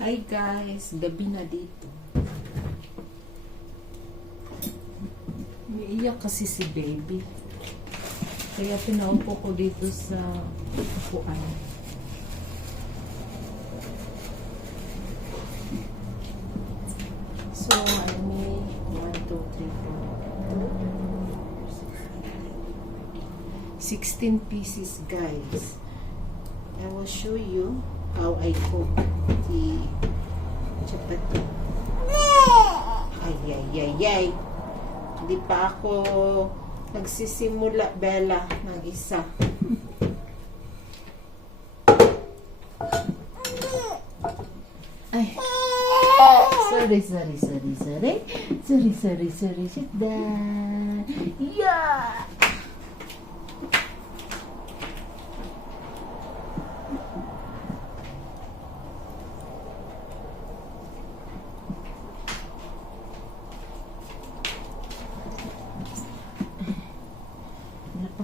Hi guys, gabi na dito. Umiiyak kasi si baby. Kaya pinaupo ko dito sa upuan. So, I need 1, 2, 3, 4, 16 pieces guys. I will show you how I cook the chapati. Ay. Hindi pa ako nagsisimula, Bella, ng isa. Ay. Sorry. Sit down. Yeah.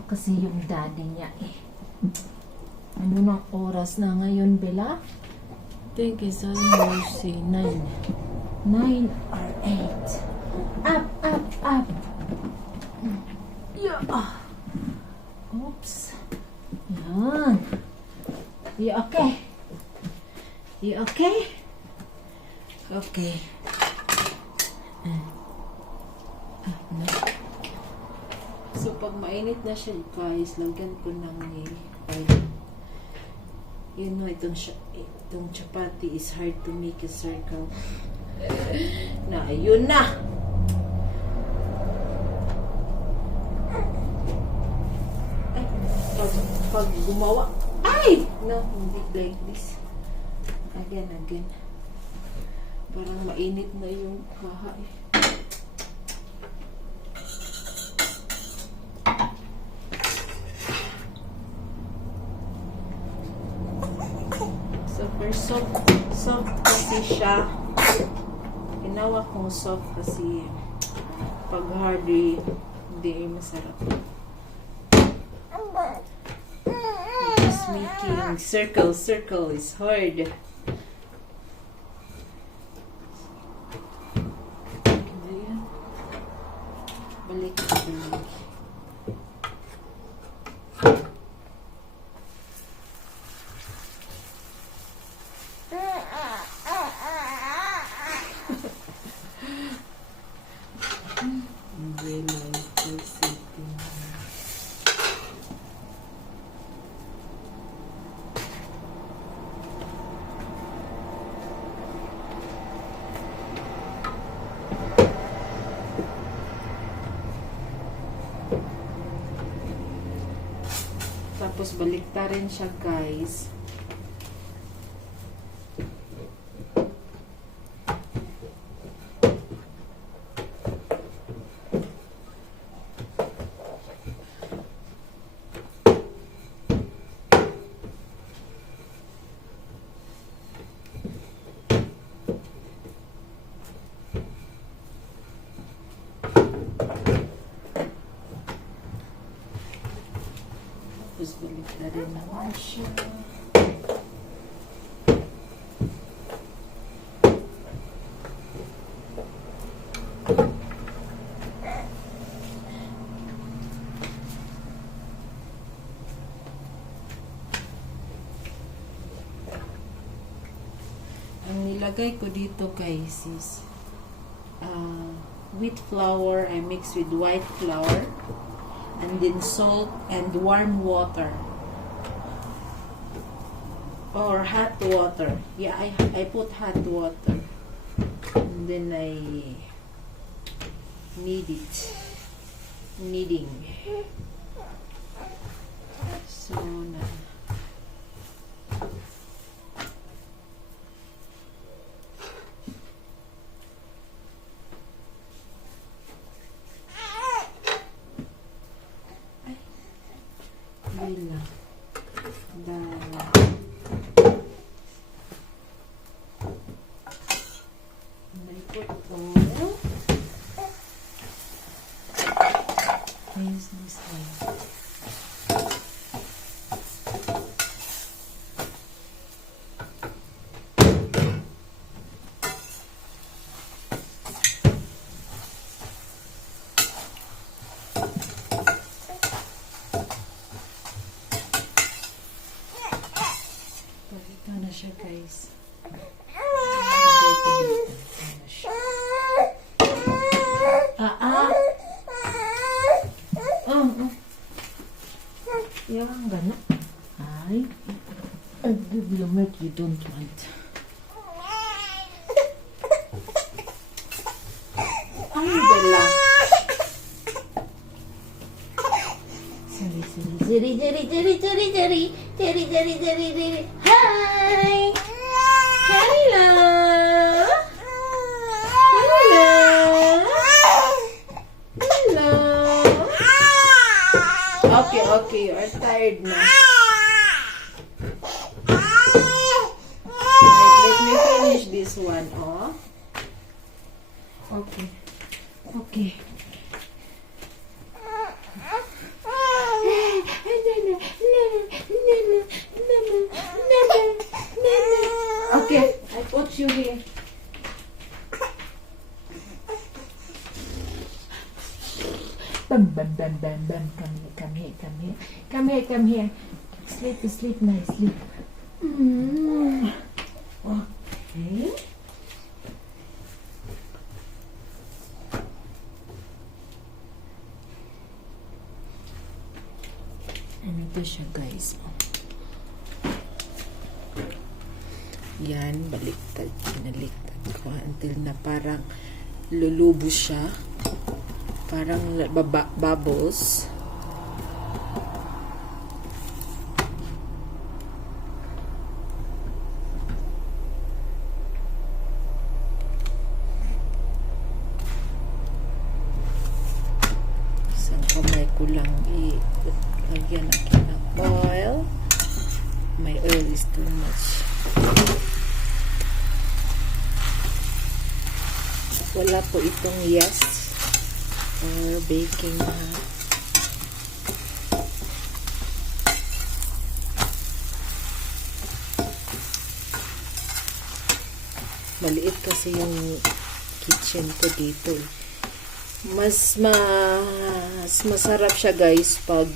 Kasi yung daddy niya eh. Ano ng oras na ngayon, Bella? Think it's almost 9. 9 or 8. Up. Yeah. Oops. Yan. You okay? You okay? Okay. No. So, pag mainit na siya, guys, lagyan ko ng you know, itong chapati is hard to make a circle. Na, ayun na! Ay, pag gumawa, ay! No, hindi like this. Again. Parang mainit na yung kaha eh. Soft kasi siya. Ginawa kong soft kasi pag hardy, hindi masarap. Just making circle is hard. Balik. Tapos baliktarin siya, guys. Tapos baliktarin naman siya. Ang nilagay ko dito, guys, is wheat flour. I mix with white flour. And then salt and warm water or hot water. Yeah, I put hot water and then I kneading. So na. Use this one. Ito na siya, guys. Ilagay ko dito. Ito na siya. Yung gano'n. Ay. I give you milk you don't want. Ay, Bella. Sorry. Hi! Hello! Hello! Okay, you are tired now. Let me finish this one, oh. Okay. Okay, I put you here. Bam. Come here. Sleep nicely. Okay. Ano to siya, guys? Yan, pinaliktad ko until na parang lulubo siya. Parang bubbles. Isang kamay ko lang ilagyan natin ng oil. My oil is too much. Wala po itong yes or baking na. Maliit kasi yung kitchen ko dito. Mas masarap siya, guys, pag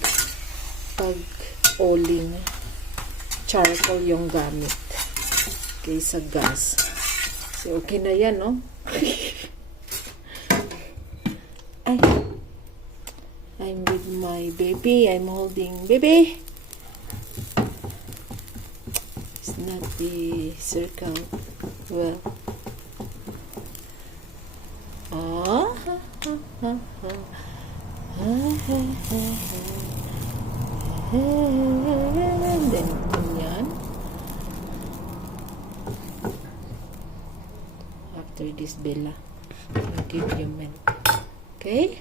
oling charcoal yung gamit kaysa gas. So okay na yan, no? I'm with my baby. I'm holding baby. It's not the circle. Well. Then yan. After this, Bella, I'll give you milk. Okay?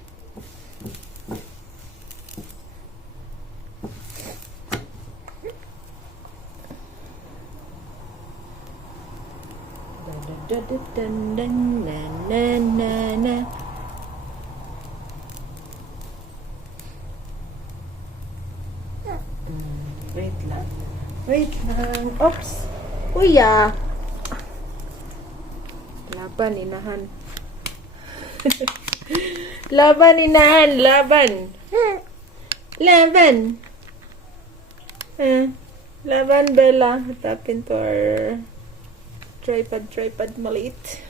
Wait lang. Oops. Kuya. Laban, inahan. Laban. Laban, Bella. Tap into our tripod maliit.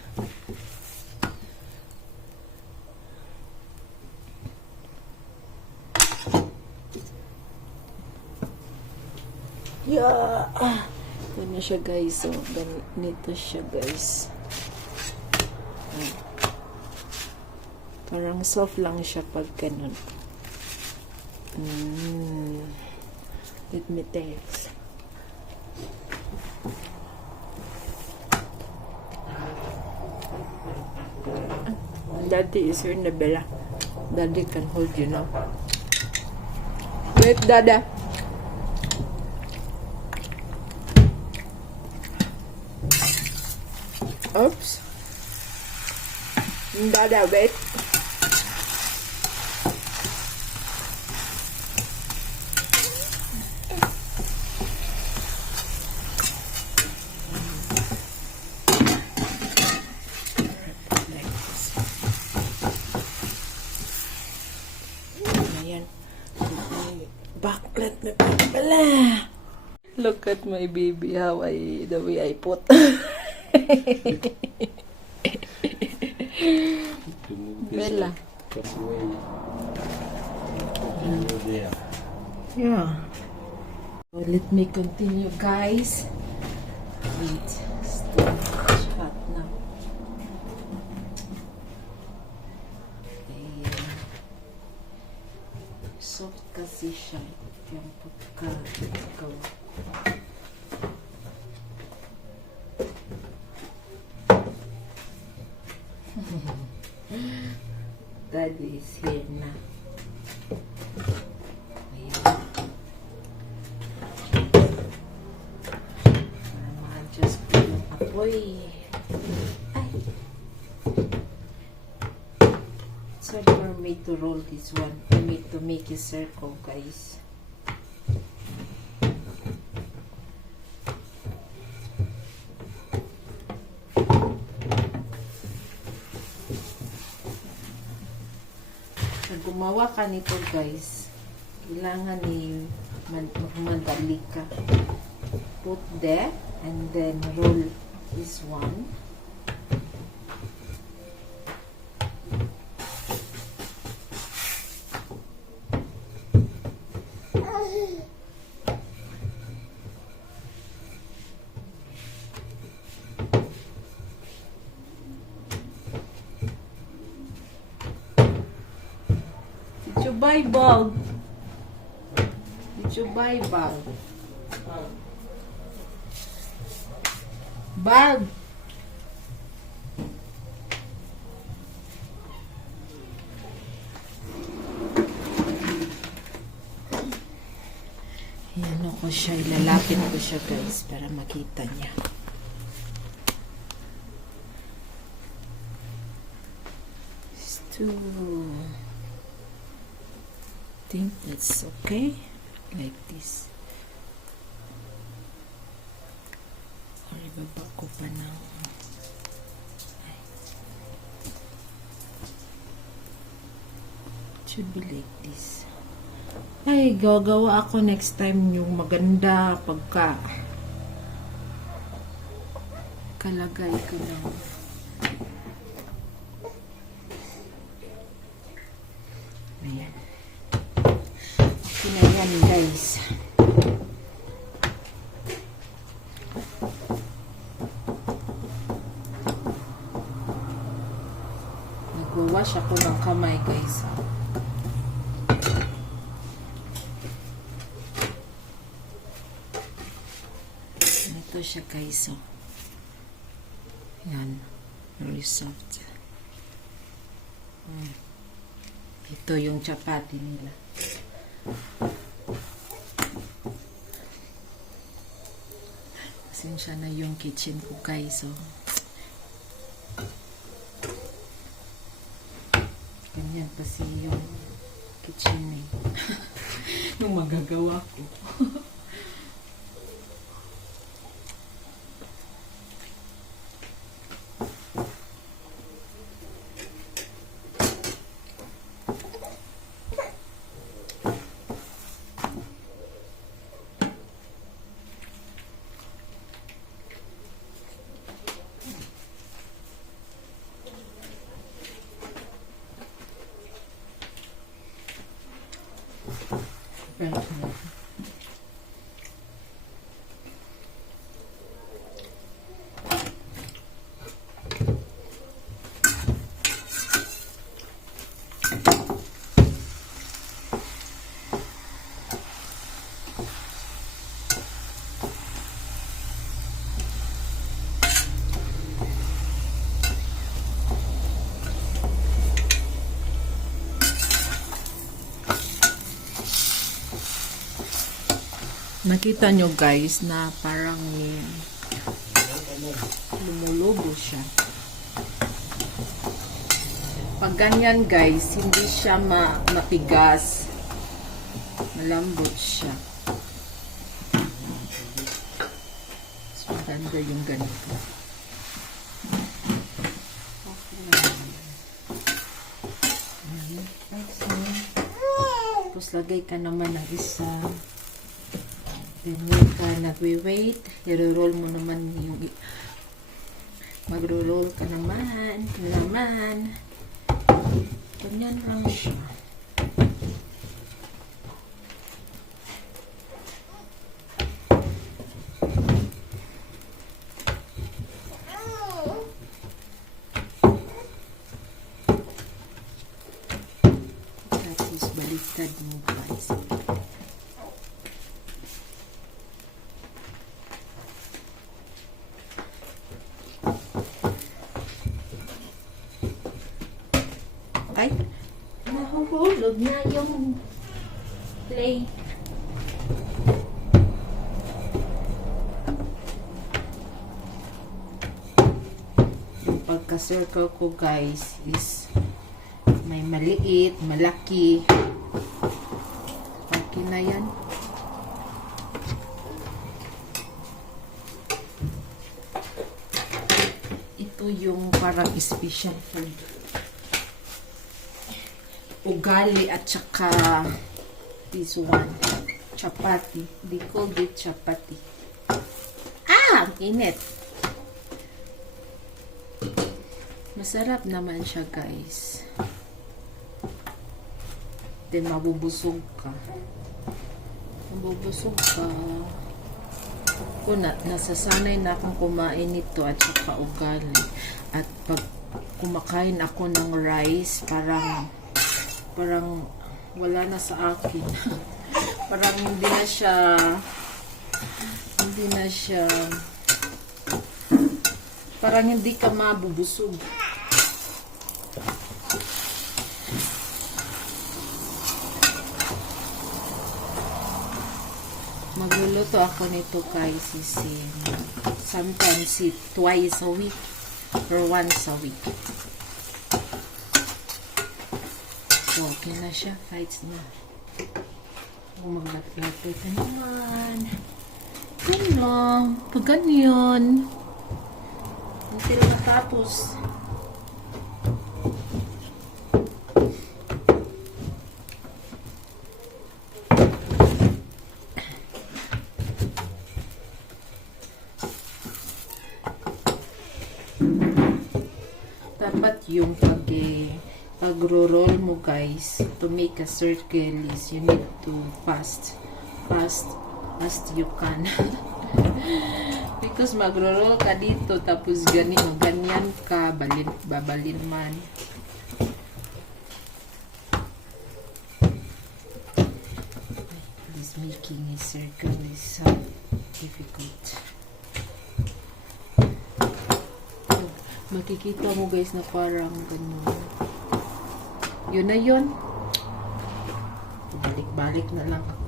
Yeah. Ito na siya, guys. So, ganito siya, guys. Parang soft lang siya pag ganun. Let me taste. Daddy is here na, Bella. Daddy can hold you now. Wait, Dada. Oops. Dada, wait. Ayan. Backlit na pala. Look at my baby, the way I put. To move this Bella. halfway. Continue there. Yeah. So let me continue, guys. Wait, still hot now. Ayan. Soft kasi siya. Yung pagkagawa. Daddy is here na. Ma-adjust ko yung apoy. Ay. It's hard for me to roll this one. I need to make a circle, guys. Pag gumawa ka nito, guys, kailangan ni magmadali ka. Put there and then roll this one. Did you buy bulb? Did you buy bulb? Bulb. Ayan ko siya. Ilalapit ko siya, guys, para makita niya. I think that's okay. Like this. Or ibaba ko pa ng should be like this. Ay, gagawa ako next time yung maganda pagka kalagay ko ng ayan. Okay na yan, guys. Nag-wash ako ng kamay, guys. Ito siya, guys. Yan. Very soft. Ito yung chapati nila. Pasensya na yung kitchen ko, guys. Ganyan kasi yung kitchen eh. Yung magagawa ko. Right. Nakita nyo, guys, na parang lumulubo siya. Pag ganyan, guys, hindi siya matigas. Malambot siya. So, maganda yung ganito. Okay. Tapos, lagay ka naman ng isa. Then wait ka, nagwe-wait. I-roll mo naman yung... Magro-roll ka naman. Ganyan lang siya. Tapos baliktad mo guys. Ay, nahuhulog na yung plate. Yung pagka-circle ko guys is may maliit, malaki. Okay na yan. Ito yung parang special food. Ugali at saka this one, chapati. They call it chapati. Ah! Ang init. Masarap naman siya guys. Then mabubusog ka. Kung nasasanay na akong kumain nito at saka ugali. At pag kumakain ako ng rice, parang wala na sa akin. Parang hindi na siya parang hindi ka mabubusog. Magluluto ako nito guys, sometimes twice a week or once a week. So, okay na siya. Fights na. Kung maglato-lato ka naman. Yan lang. Pag ganyan. Until matapos. Dapat yung pag-roll mo guys, to make a circle is you need to fast as you can. Because magro-roll ka dito tapos ganyan ka, babalin man. This making a circle is so difficult. Makikita mo guys na parang ganun. Yun na yun. Balik-balik na lang ako.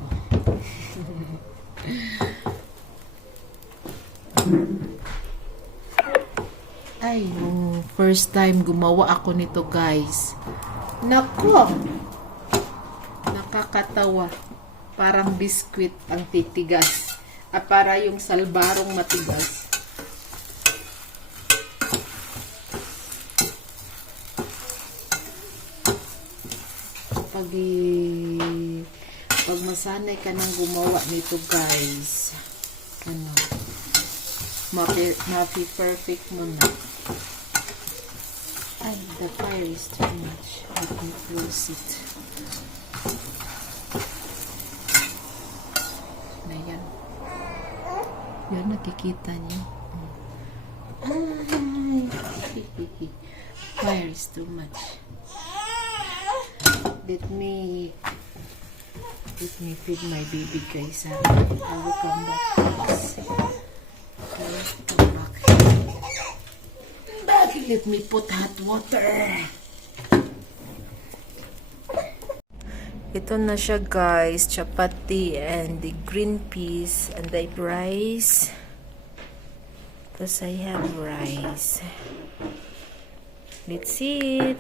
Ay, nung first time gumawa ako nito guys. Nako! Nakakatawa. Parang biskwit ang titigas. Para yung salbarong matigas. Pag masanay ka nang gumawa nito guys, mapi-perfect mo na. Ay, the fire is too much. Let me close it. Na yan. Yan, nakikita niyo. Ay, fire is too much. Let me feed my baby guys. I will come back. Okay, come back. Let me put hot water. Ito na siya guys, chapati and the green peas and the rice. Because I have rice. Let's see it.